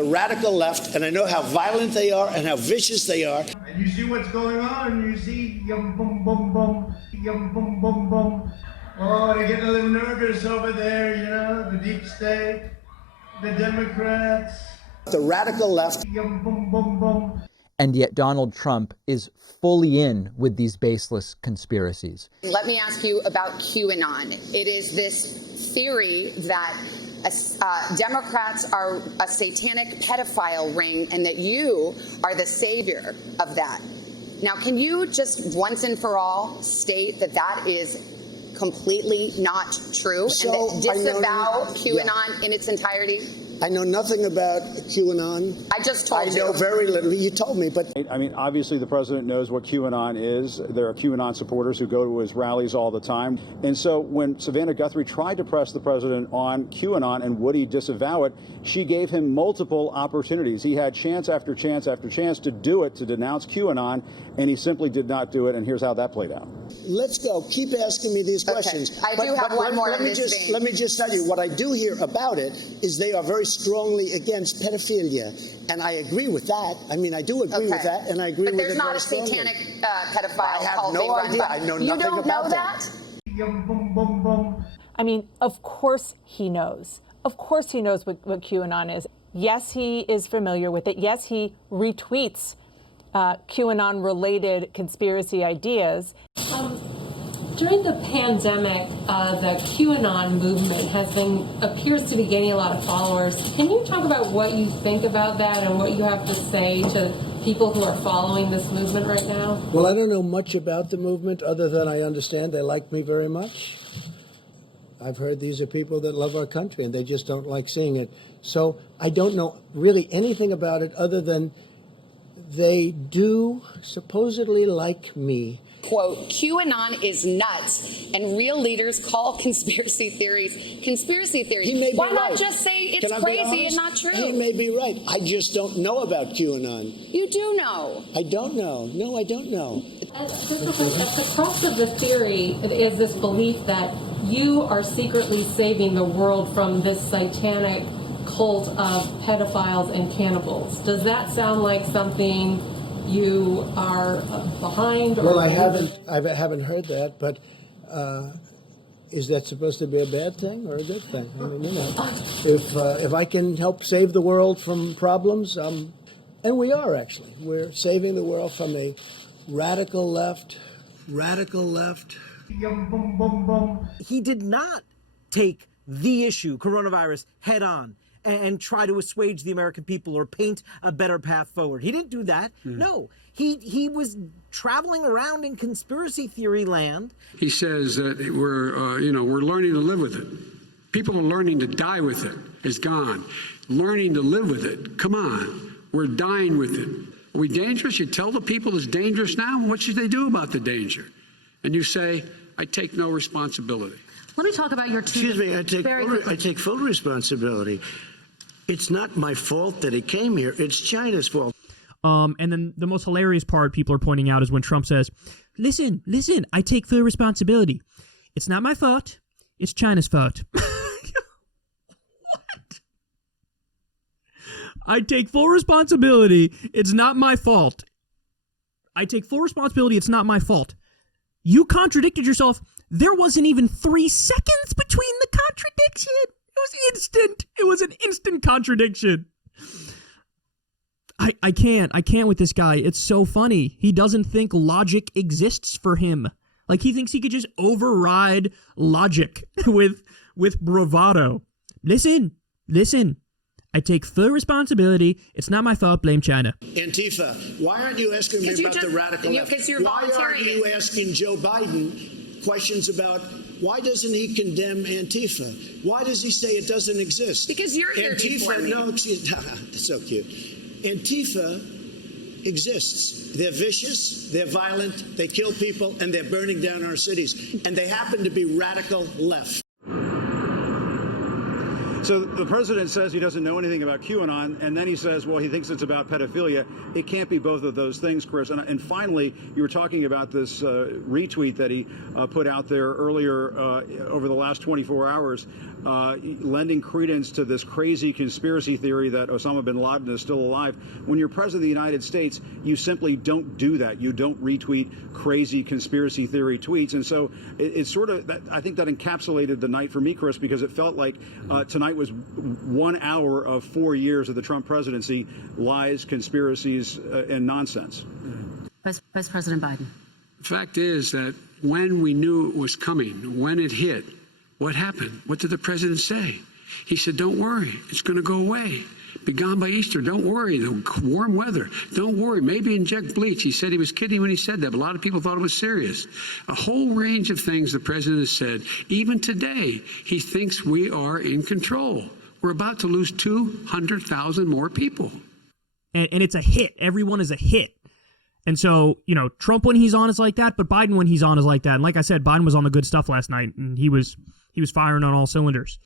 the radical left, and I know how violent they are and how vicious they are. And you see what's going on. You see, yum, bum, bum, bum, yum, bum, bum, bum. Oh, they're getting a little nervous over there, you know, the deep state, the Democrats. The radical left. Yum, bum, bum, bum. And yet Donald Trump is fully in with these baseless conspiracies. Let me ask you about QAnon. It is this theory that Democrats are a satanic pedophile ring and that you are the savior of that. Now, can you just once and for all state that that is completely not true and that disavow QAnon in its entirety? I know nothing about QAnon. I just told you. I know very little. You told me, but... I mean, obviously the president knows what QAnon is. There are QAnon supporters who go to his rallies all the time. And so when Savannah Guthrie tried to press the president on QAnon and would he disavow it, she gave him multiple opportunities. He had chance after chance after chance to do it, to denounce QAnon, and he simply did not do it. And here's how that played out. Let's go. Keep asking me these questions. I do have one more in this vein. Let me just tell you, what I do hear about it is they are very strongly against pedophilia, and I agree with that. I mean, I do agree with that, and I agree with it very strongly. But there's not a satanic pedophile cult being run by. I have no idea. I know nothing about that. You don't know that? I mean, of course he knows. Of course he knows what QAnon is. Yes, he is familiar with it. Yes, he retweets QAnon-related conspiracy ideas. During the pandemic, the QAnon movement appears to be gaining a lot of followers. Can you talk about what you think about that and what you have to say to people who are following this movement right now? Well, I don't know much about the movement other than I understand they like me very much. I've heard these are people that love our country and they just don't like seeing it. So I don't know really anything about it other than they do supposedly like me. Quote, QAnon is nuts, and real leaders call conspiracy theories conspiracy theories. Why not just say it's crazy and not true? He may be right. I just don't know about QAnon. You do know. I don't know. No, I don't know. At the crux of the theory is this belief that you are secretly saving the world from this satanic cult of pedophiles and cannibals. Does that sound like something you are behind? Or well, I haven't heard that, but is that supposed to be a bad thing or a good thing? I mean, you know, if I can help save the world from problems, and we are actually, we're saving the world from a radical left. He did not take the issue, coronavirus, head on and try to assuage the American people or paint a better path forward. He didn't do that. No, he was traveling around in conspiracy theory land. He says that we're learning to live with it. People are learning to die with it. It's gone. Learning to live with it. Come on, we're dying with it. Are we dangerous? You tell the people it's dangerous now. What should they do about the danger? And you say, I take no responsibility. Let me talk about your two. Excuse me, I take full responsibility. It's not my fault that it came here. It's China's fault. And then the most hilarious part people are pointing out is when Trump says, listen, I take full responsibility. It's not my fault. It's China's fault. What? I take full responsibility. It's not my fault. I take full responsibility. It's not my fault. You contradicted yourself. There wasn't even 3 seconds between the contradiction. It was instant. It was an instant contradiction. I can't with this guy. It's so funny. He doesn't think logic exists for him. Like he thinks he could just override logic with bravado. Listen. I take full responsibility. It's not my fault. Blame China. Antifa, why aren't you asking me about the radical left? Why aren't you asking Joe Biden questions about why doesn't he condemn Antifa? Why does he say it doesn't exist? Because you're here before me. No, excuse me. That's so cute. Antifa exists. They're vicious, they're violent, they kill people, and they're burning down our cities. And they happen to be radical left. So the president says he doesn't know anything about QAnon, and then he says, well, he thinks it's about pedophilia. It can't be both of those things, Chris. And finally, you were talking about this retweet that he put out there earlier over the last 24 hours, lending credence to this crazy conspiracy theory that Osama bin Laden is still alive. When you're president of the United States, you simply don't do that. You don't retweet crazy conspiracy theory tweets. And so it's sort of, I think that encapsulated the night for me, Chris, because it felt like tonight was 1 hour of 4 years of the Trump presidency, lies, conspiracies, and nonsense. Vice President Biden. The fact is that when we knew it was coming, when it hit, what happened? What did the president say? He said, don't worry, it's going to go away. Be gone by Easter. Don't worry. The warm weather. Don't worry. Maybe inject bleach. He said he was kidding when he said that, but a lot of people thought it was serious. A whole range of things the president has said. Even today, he thinks we are in control. We're about to lose 200,000 more people. And it's a hit. Everyone is a hit. And so, Trump when he's on is like that, but Biden when he's on is like that. And like I said, Biden was on the good stuff last night, and he was firing on all cylinders.